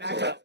Backup.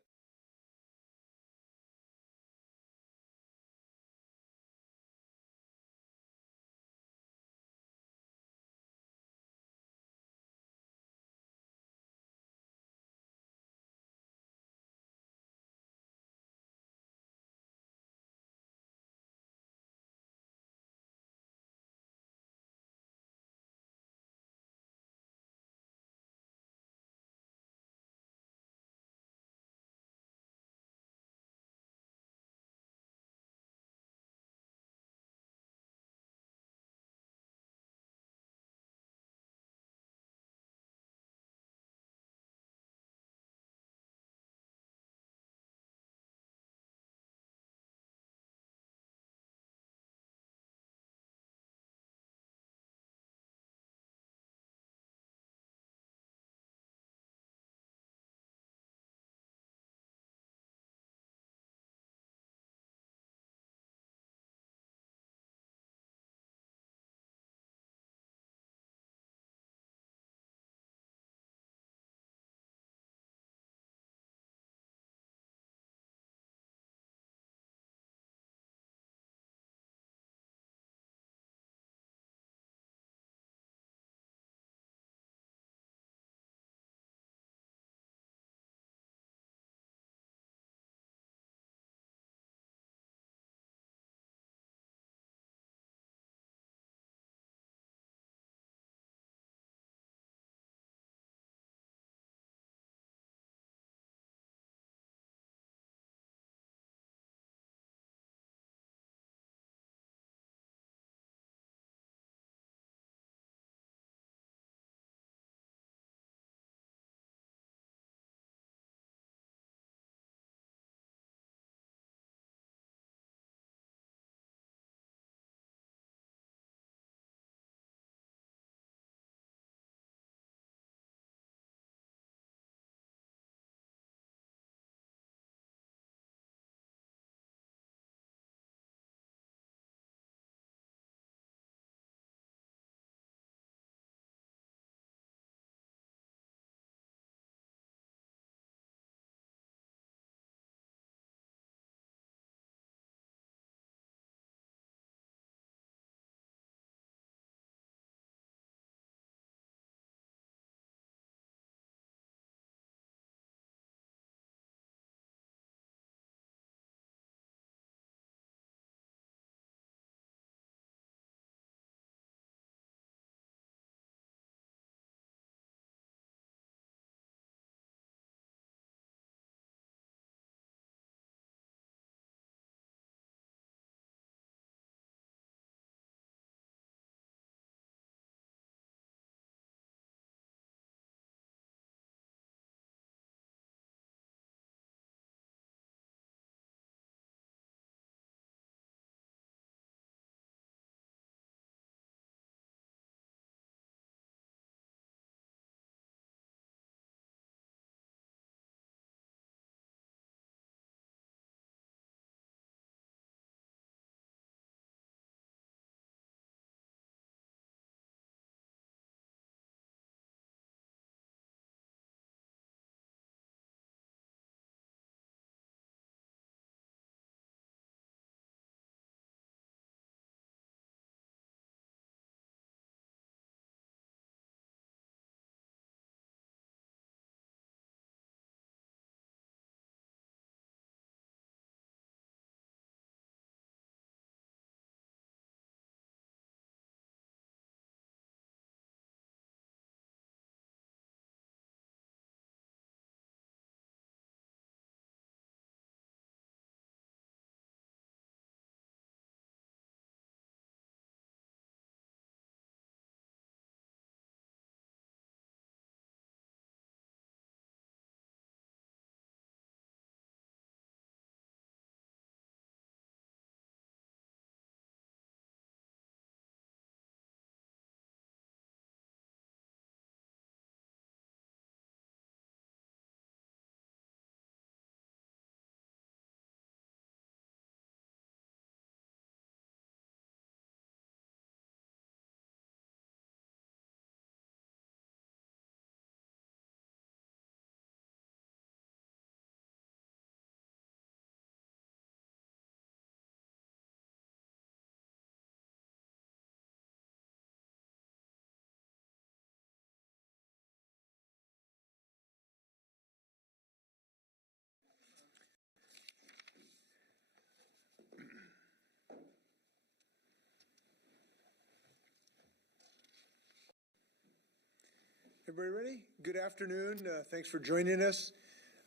Everybody ready? Good afternoon. Thanks for joining us.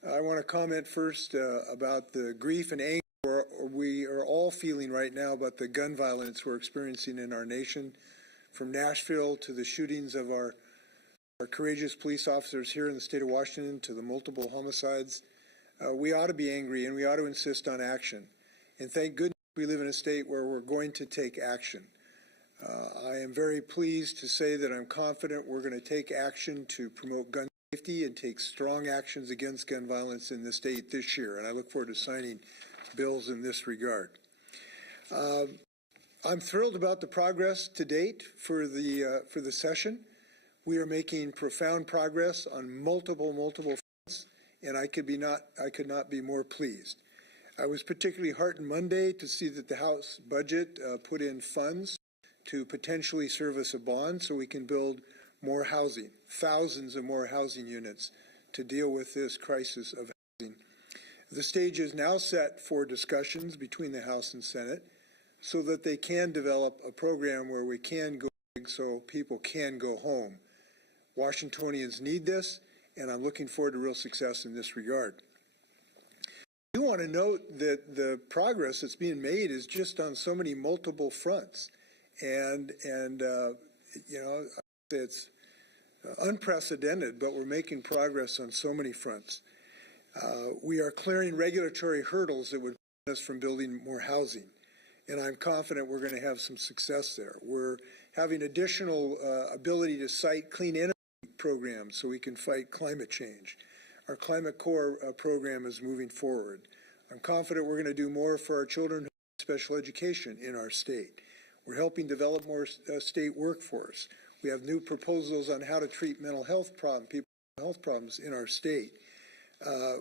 I want to comment first about the grief and anger we are all feeling right now about the gun violence we're experiencing in our nation, from Nashville to the shootings of our courageous police officers here in the state of Washington to the multiple homicides. We ought to be angry and we ought to insist on action. And thank goodness we live in a state where we're going to take action. I am very pleased to say that I'm confident we're going to take action to promote gun safety and take strong actions against gun violence in the state this year, and I look forward to signing bills in this regard. I'm thrilled about the progress to date for the session. We are making profound progress on multiple fronts, and I could not be more pleased. I was particularly heartened Monday to see that the House budget put in funds to potentially service a bond so we can build more housing, thousands of more housing units to deal with this crisis of housing. The stage is now set for discussions between the House and Senate so that they can develop a program where we can go big so people can go home. Washingtonians need this, and I'm looking forward to real success in this regard. I do want to note that the progress that's being made is just on so many multiple fronts. And you know, it's unprecedented, but we're making progress on so many fronts. We are clearing regulatory hurdles that would prevent us from building more housing, and I'm confident we're going to have some success there. We're having additional ability to cite clean energy programs so we can fight climate change. Our Climate Corps program is moving forward. I'm confident we're going to do more for our children who need special education in our state. We're helping develop more state workforce. We have new proposals on how to treat mental health problems in our state.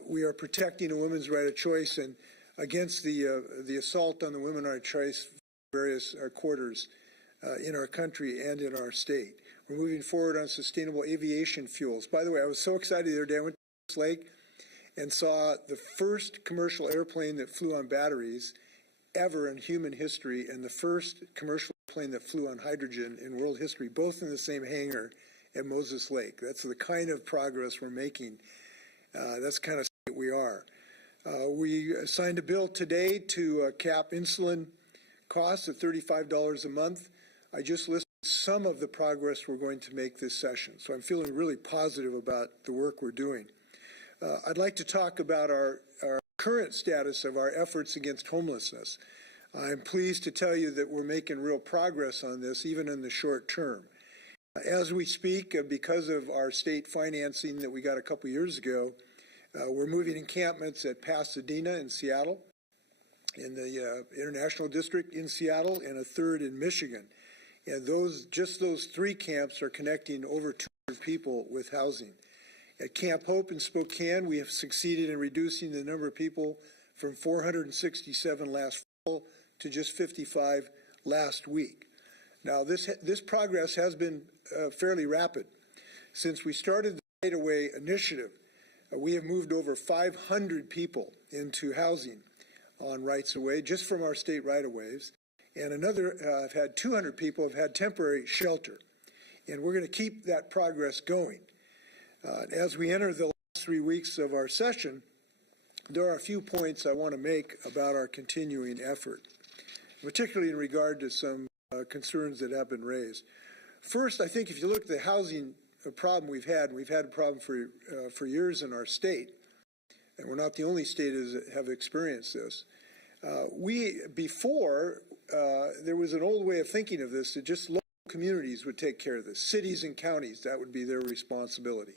We are protecting a woman's right of choice and against the assault on the women right of choice in various quarters in our country and in our state. We're moving forward on sustainable aviation fuels. By the way, I was so excited the other day. I went to this lake and saw the first commercial airplane that flew on batteries ever in human history, and the first commercial plane that flew on hydrogen in world history, both in the same hangar at Moses Lake. That's the kind of progress we're making. That's the kind of state we are. We signed a bill today to cap insulin costs at $35 a month. I just listed some of the progress we're going to make this session, so I'm feeling really positive about the work we're doing. I'd like to talk about our current status of our efforts against homelessness. I'm pleased to tell you that we're making real progress on this, even in the short term. As we speak, because of our state financing that we got a couple years ago, we're moving encampments at Pasadena in Seattle, in the International District in Seattle, and a third in Michigan. And just those three camps are connecting over 200 people with housing. At Camp Hope in Spokane, we have succeeded in reducing the number of people from 467 last fall to just 55 last week. Now, this progress has been fairly rapid. Since we started the Right Away initiative, we have moved over 500 people into housing on rights of way, just from our state right-of-ways, and I've had 200 people have had temporary shelter. And we're going to keep that progress going. As we enter the last 3 weeks of our session, there are a few points I want to make about our continuing effort, particularly in regard to some concerns that have been raised. First, I think if you look at the housing problem we've had a problem for years in our state, and we're not the only state that have experienced this. Before, there was an old way of thinking of this, that just local communities would take care of this. Cities and counties, that would be their responsibility.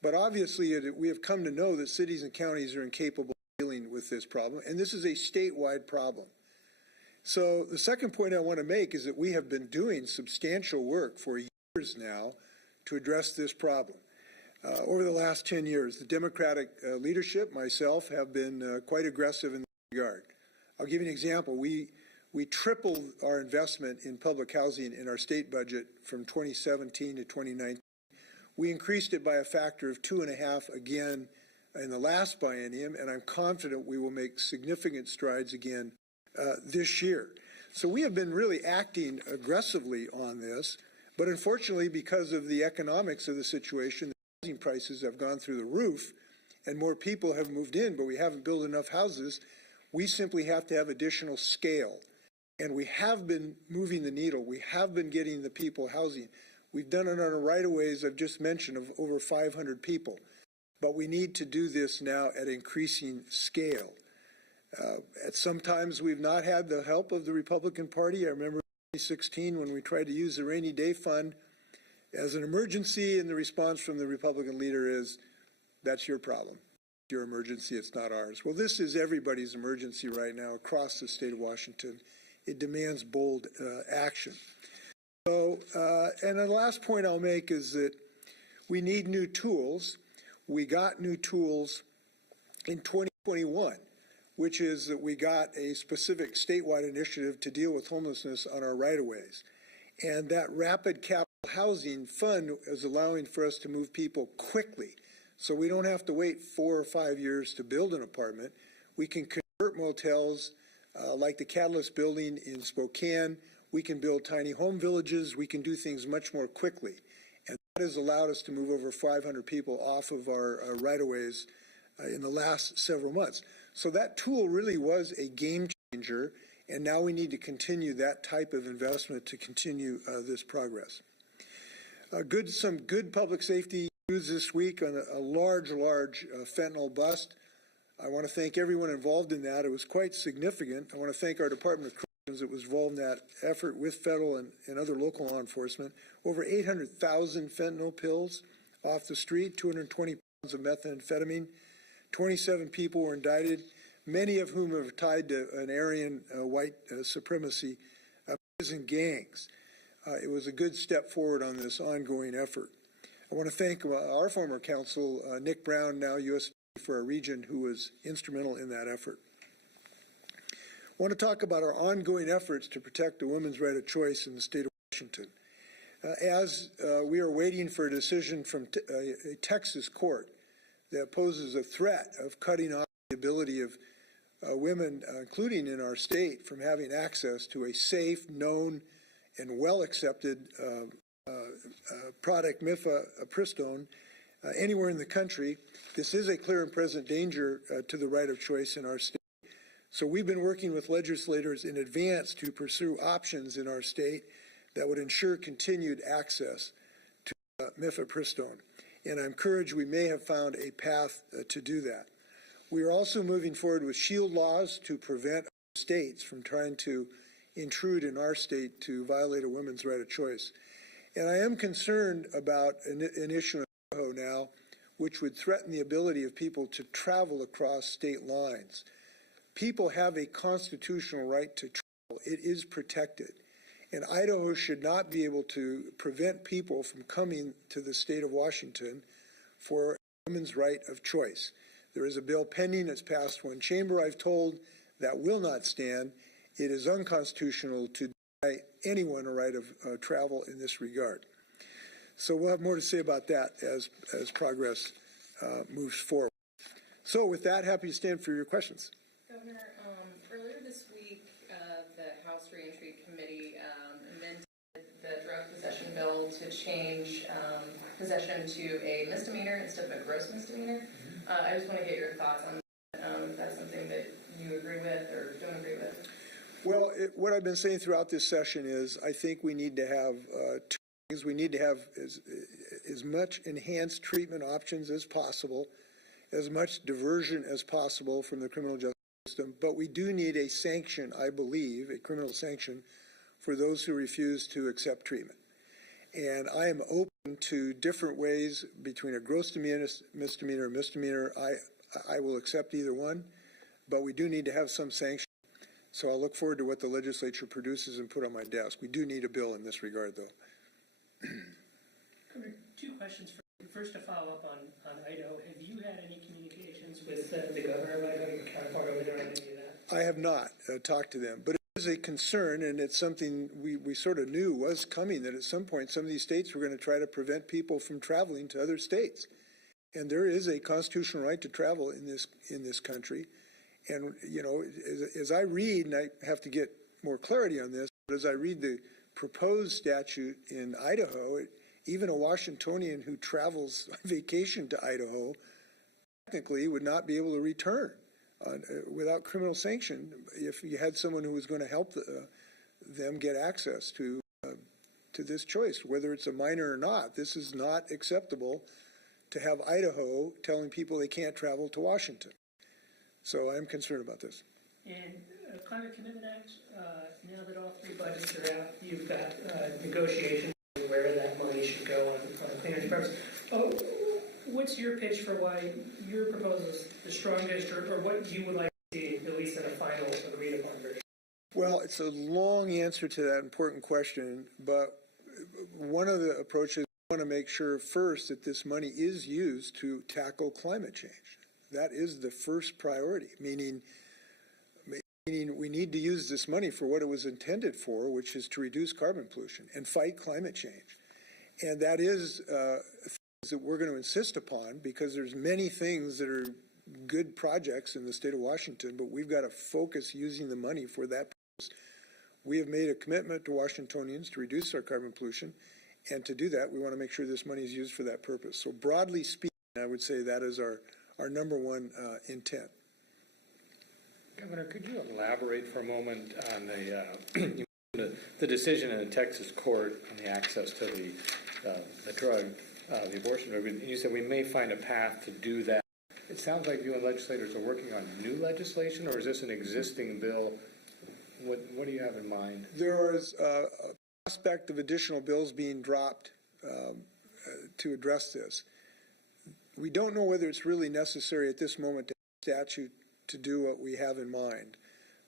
But obviously, we have come to know that cities and counties are incapable of dealing with this problem, and this is a statewide problem. So the second point I want to make is that we have been doing substantial work for years now to address this problem. Over the last 10 years, the Democratic leadership, myself, have been quite aggressive in this regard. I'll give you an example. We tripled our investment in public housing in our state budget from 2017 to 2019. We increased it by a factor of 2.5 again in the last biennium, and I'm confident we will make significant strides again this year. So we have been really acting aggressively on this. But unfortunately, because of the economics of the situation, the housing prices have gone through the roof and more people have moved in, but we haven't built enough houses. We simply have to have additional scale. And we have been moving the needle. We have been getting the people housing. We've done it on our right-of-ways I've just mentioned of over 500 people. But we need to do this now at increasing scale. At some times we've not had the help of the Republican Party. I remember in 2016 when we tried to use the rainy day fund as an emergency, and the response from the Republican leader is, that's your problem. Your emergency, it's not ours. Well, this is everybody's emergency right now across the state of Washington. It demands bold action. So, and the last point I'll make is that we need new tools. We got new tools in 2021, which is that we got a specific statewide initiative to deal with homelessness on our right-of-ways. And that rapid capital housing fund is allowing for us to move people quickly. So we don't have to wait 4 or 5 years to build an apartment. We can convert motels like the Catalyst building in Spokane. We can build tiny home villages. We can do things much more quickly. And that has allowed us to move over 500 people off of our right-of-ways in the last several months. So that tool really was a game changer, and now we need to continue that type of investment to continue this progress. Some good public safety news this week on a large fentanyl bust. I want to thank everyone involved in that. It was quite significant. I want to thank our Department of Corrections that was involved in that effort with federal and other local law enforcement. Over 800,000 fentanyl pills off the street, 220 pounds of methamphetamine. 27 people were indicted, many of whom are tied to an Aryan white supremacy prison gangs. It was a good step forward on this ongoing effort. I want to thank our former counsel, Nick Brown, now U.S. for our region, who was instrumental in that effort. I want to talk about our ongoing efforts to protect a woman's right of choice in the state of Washington. As we are waiting for a decision from a Texas court that poses a threat of cutting off the ability of women, including in our state, from having access to a safe, known, and well-accepted product, mifepristone, anywhere in the country. This is a clear and present danger to the right of choice in our state. So we've been working with legislators in advance to pursue options in our state that would ensure continued access to mifepristone. And I'm encouraged we may have found a path to do that. We are also moving forward with shield laws to prevent states from trying to intrude in our state to violate a woman's right of choice. And I am concerned about an issue in Idaho now, which would threaten the ability of people to travel across state lines. People have a constitutional right to travel. It is protected. And Idaho should not be able to prevent people from coming to the state of Washington for a woman's right of choice. There is a bill pending that's passed one chamber, I've told, that will not stand. It is unconstitutional to deny anyone a right of travel in this regard. So we'll have more to say about that as progress moves forward. So with that, happy to stand for your questions. Governor, earlier this week, the House Reentry Committee amended the drug possession bill to change possession to a misdemeanor instead of a gross misdemeanor. I just want to get your thoughts on that, if that's something that you agree with or don't agree with. Well, what I've been saying throughout this session is I think we need to have two things. We need to have as much enhanced treatment options as possible, as much diversion as possible from the criminal justice system, but we do need a sanction, I believe, a criminal sanction for those who refuse to accept treatment. And I am open to different ways between a gross misdemeanor and misdemeanor. I will accept either one, but we do need to have some sanction. So I'll look forward to what the legislature produces and put on my desk. We do need a bill in this regard, though. Two questions. First, to follow up on Idaho, have you had any communications with the governor of Idaho, your counterpart over there, on any of that? I have not talked to them, but it is a concern, and it's something we sort of knew was coming, that at some point some of these states were going to try to prevent people from traveling to other states. And there is a constitutional right to travel in this country. And, you know, as I read, and I have to get more clarity on this, but as I read the proposed statute in Idaho, even a Washingtonian who travels on vacation to Idaho technically would not be able to return without criminal sanction if you had someone who was going to help them get access to this choice, whether it's a minor or not. This is not acceptable to have Idaho telling people they can't travel to Washington. So I'm concerned about this. And Climate Commitment Act, now that all three budgets are out, you've got negotiations on where that money should go on clean energy programs. Oh, what's your pitch for why your proposal is the strongest, or what you would like to see, at least in a final agreed upon version? Well, it's a long answer to that important question, but one of the approaches, we want to make sure first that this money is used to tackle climate change. That is the first priority, meaning we need to use this money for what it was intended for, which is to reduce carbon pollution and fight climate change. And that is things that we're going to insist upon, because there's many things that are good projects in the state of Washington, but we've got to focus using the money for that purpose. We have made a commitment to Washingtonians to reduce our carbon pollution, and to do that, we want to make sure this money is used for that purpose. So broadly speaking, I would say that is our number one intent. Governor, could you elaborate for a moment on the decision in a Texas court on the access to the drug, the abortion drug? You said we may find a path to do that. It sounds like you and legislators are working on new legislation, or is this an existing bill? What do you have in mind? There is a prospect of additional bills being dropped to address this. We don't know whether it's really necessary at this moment to have a statute to do what we have in mind,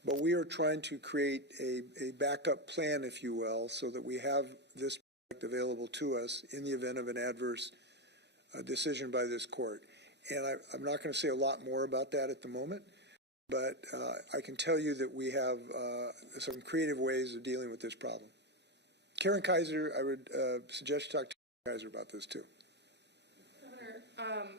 but we are trying to create a backup plan, if you will, so that we have this product available to us in the event of an adverse decision by this court. And I'm not going to say a lot more about that at the moment, but I can tell you that we have some creative ways of dealing with this problem. Karen Kaiser, I would suggest you talk to Karen Kaiser about this too.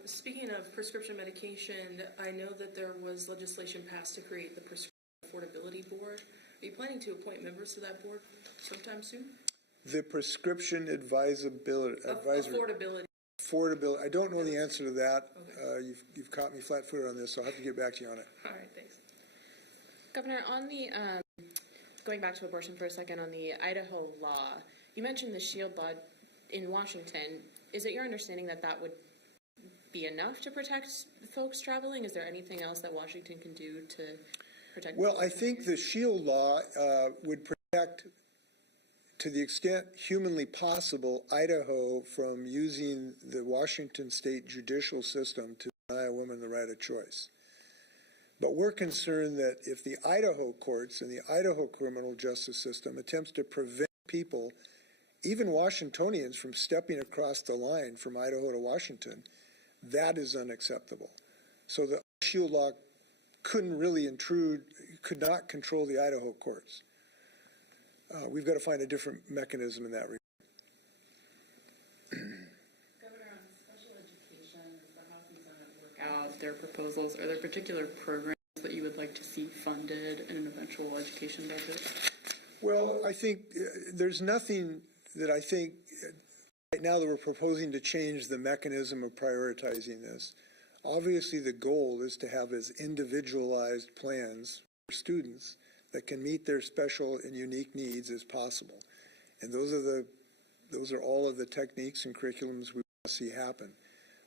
Speaking of prescription medication, I know that there was legislation passed to create the Prescription Affordability Board. Are you planning to appoint members to that board sometime soon? The Prescription Affordability. I don't know the answer to that. Okay. You've caught me flat-footed on this, so I'll have to get back to you on it. All right, thanks. Governor, on the going back to abortion for a second, on the Idaho law, you mentioned the SHIELD law in Washington. Is it your understanding that that would be enough to protect folks traveling? Is there anything else that Washington can do to protect? Well, I think the SHIELD law would protect, to the extent humanly possible, Idaho from using the Washington state judicial system to deny a woman the right of choice. But we're concerned that if the Idaho courts and the Idaho criminal justice system attempts to prevent people, even Washingtonians, from stepping across the line from Idaho to Washington, that is unacceptable. So the SHIELD law couldn't really could not control the Idaho courts. We've got to find a different mechanism in that regard. Governor, on special education, as the House and Senate work out their proposals, are there particular programs that you would like to see funded in an eventual education budget? Well, I think there's nothing that I think right now that we're proposing to change the mechanism of prioritizing this. Obviously, the goal is to have as individualized plans for students that can meet their special and unique needs as possible. And those are all of the techniques and curriculums we want to see happen.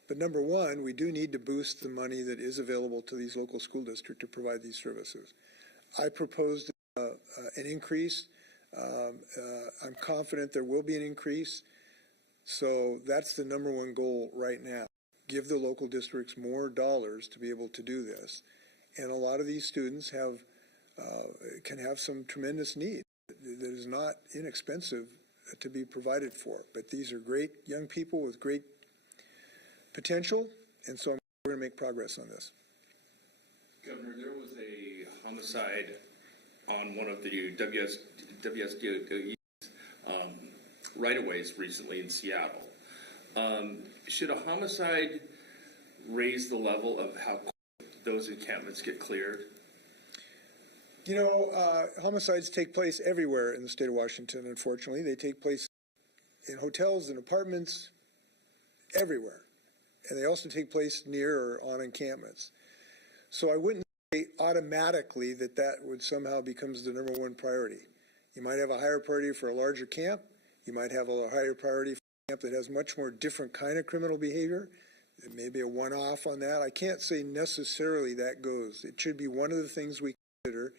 But number one, we do need to boost the money that is available to these local school districts to provide these services. I proposed an increase. I'm confident there will be an increase. So that's the number one goal right now. Give the local districts more dollars to be able to do this. And a lot of these students can have some tremendous need that is not inexpensive to be provided for. But these are great young people with great potential, and so we're going to make progress on this. Governor, there was a homicide on one of the WSDOE right-of-ways recently in Seattle. Should a homicide raise the level of how those encampments get cleared? You know, homicides take place everywhere in the state of Washington, unfortunately. They take place in hotels and apartments, everywhere. And they also take place near or on encampments. So I wouldn't say automatically that that would somehow becomes the number one priority. You might have a higher priority for a larger camp. You might have a higher priority for a camp that has much more different kind of criminal behavior. It may be a one-off on that. I can't say necessarily that goes. It should be one of the things we consider.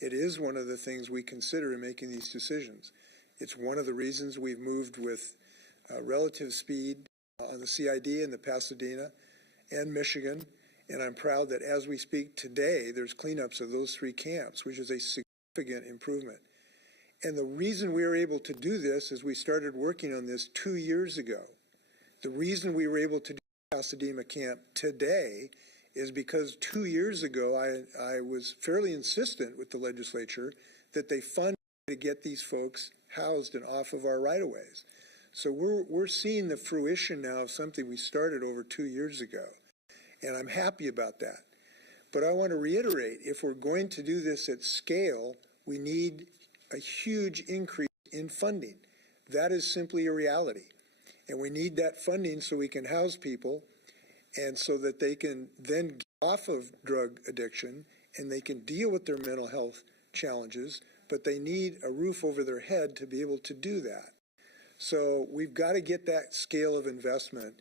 It is one of the things we consider in making these decisions. It's one of the reasons we've moved with relative speed on the CID in the Pasadena and Michigan. And I'm proud that as we speak today, there's cleanups of those 3 camps, which is a significant improvement. And the reason we were able to do this is we started working on this 2 years ago. The reason we were able to do Pasadena camp today is because 2 years ago, I was fairly insistent with the legislature that they fund to get these folks housed and off of our right-of-ways. So we're seeing the fruition now of something we started over 2 years ago, and I'm happy about that. But I want to reiterate, if we're going to do this at scale, we need a huge increase in funding. That is simply a reality. And we need that funding so we can house people and so that they can then get off of drug addiction and they can deal with their mental health challenges, but they need a roof over their head to be able to do that. So we've got to get that scale of investment.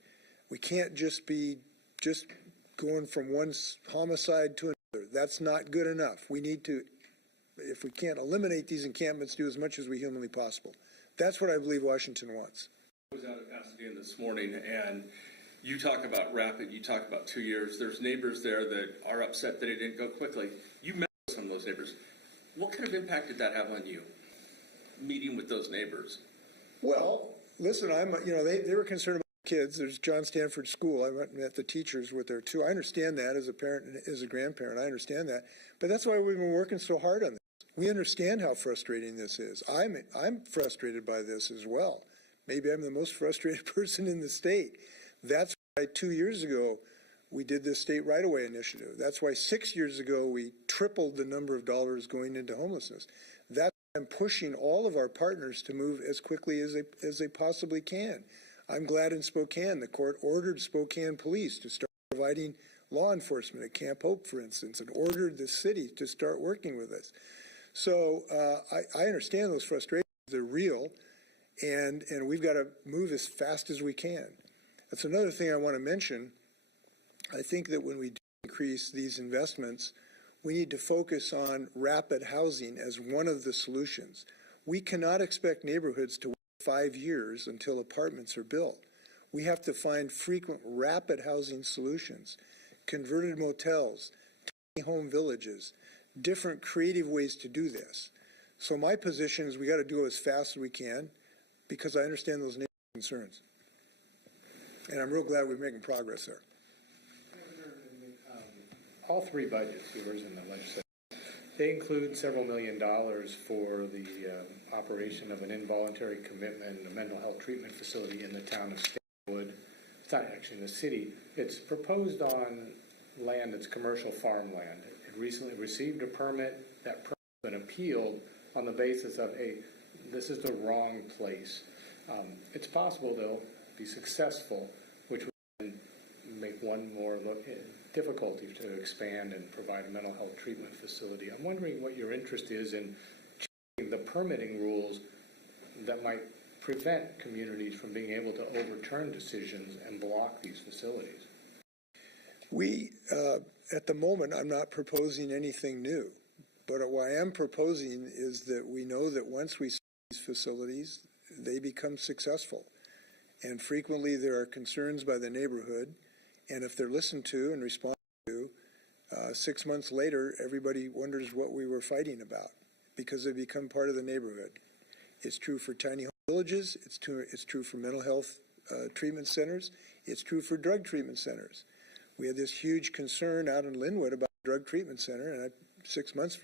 We can't just be going from one homicide to another. That's not good enough. We need to, if we can't eliminate these encampments, do as much as we humanly possible. That's what I believe Washington wants. I was out at Pasadena this morning, and you talk about rapid, you talk about 2 years. There's neighbors there that are upset that it didn't go quickly. You met with some of those neighbors. What kind of impact did that have on you, meeting with those neighbors? Well, listen, they were concerned about kids. There's John Stanford School. I went and met the teachers with there too. I understand that as a parent and as a grandparent. I understand that. But that's why we've been working so hard on this. We understand how frustrating this is. I'm frustrated by this as well. Maybe I'm the most frustrated person in the state. That's why 2 years ago we did this state right-of-way initiative. That's why 6 years ago we tripled the number of dollars going into homelessness. That's why I'm pushing all of our partners to move as quickly as they possibly can. I'm glad in Spokane the court ordered Spokane police to start providing law enforcement at Camp Hope, for instance, and ordered the city to start working with us. So I understand those frustrations. They're real, and we've got to move as fast as we can. That's another thing I want to mention. I think that when we do increase these investments, we need to focus on rapid housing as one of the solutions. We cannot expect neighborhoods to wait 5 years until apartments are built. We have to find frequent rapid housing solutions, converted motels, tiny home villages, different creative ways to do this. So my position is we got to do it as fast as we can because I understand those neighborhood concerns. And I'm real glad we're making progress there. All 3 budgets, yours and the legislature, they include several $1 million for the operation of an involuntary commitment, a mental health treatment facility in the town of Stanwood. It's not actually in the city. It's proposed on land that's commercial farmland. It recently received a permit. That permit has been appealed on the basis of, hey, this is the wrong place. It's possible they'll be successful, which would make one more difficulty to expand and provide a mental health treatment facility. I'm wondering what your interest is in changing the permitting rules that might prevent communities from being able to overturn decisions and block these facilities. We, at the moment, I'm not proposing anything new. But what I am proposing is that we know that once we see these facilities, they become successful. And frequently there are concerns by the neighborhood. And if they're listened to and responded to, 6 months later, everybody wonders what we were fighting about because they become part of the neighborhood. It's true for tiny home villages. It's true for mental health treatment centers. It's true for drug treatment centers. We had this huge concern out in Linwood about a drug treatment center, and 6 months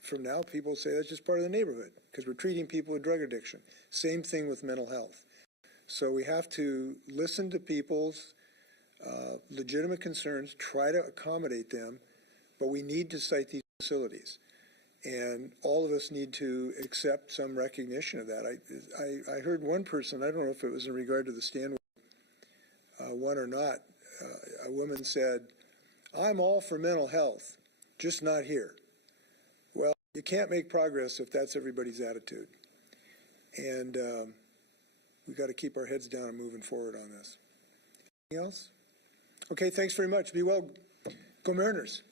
from now, people say that's just part of the neighborhood because we're treating people with drug addiction. Same thing with mental health. So we have to listen to people's legitimate concerns, try to accommodate them, but we need to cite these facilities. And all of us need to accept some recognition of that. I heard one person, I don't know if it was in regard to the stand one or not, a woman said, "I'm all for mental health, just not here." Well, you can't make progress if that's everybody's attitude. And we've got to keep our heads down and moving forward on this. Anything else? Okay, thanks very much. Be well. Go Mariners.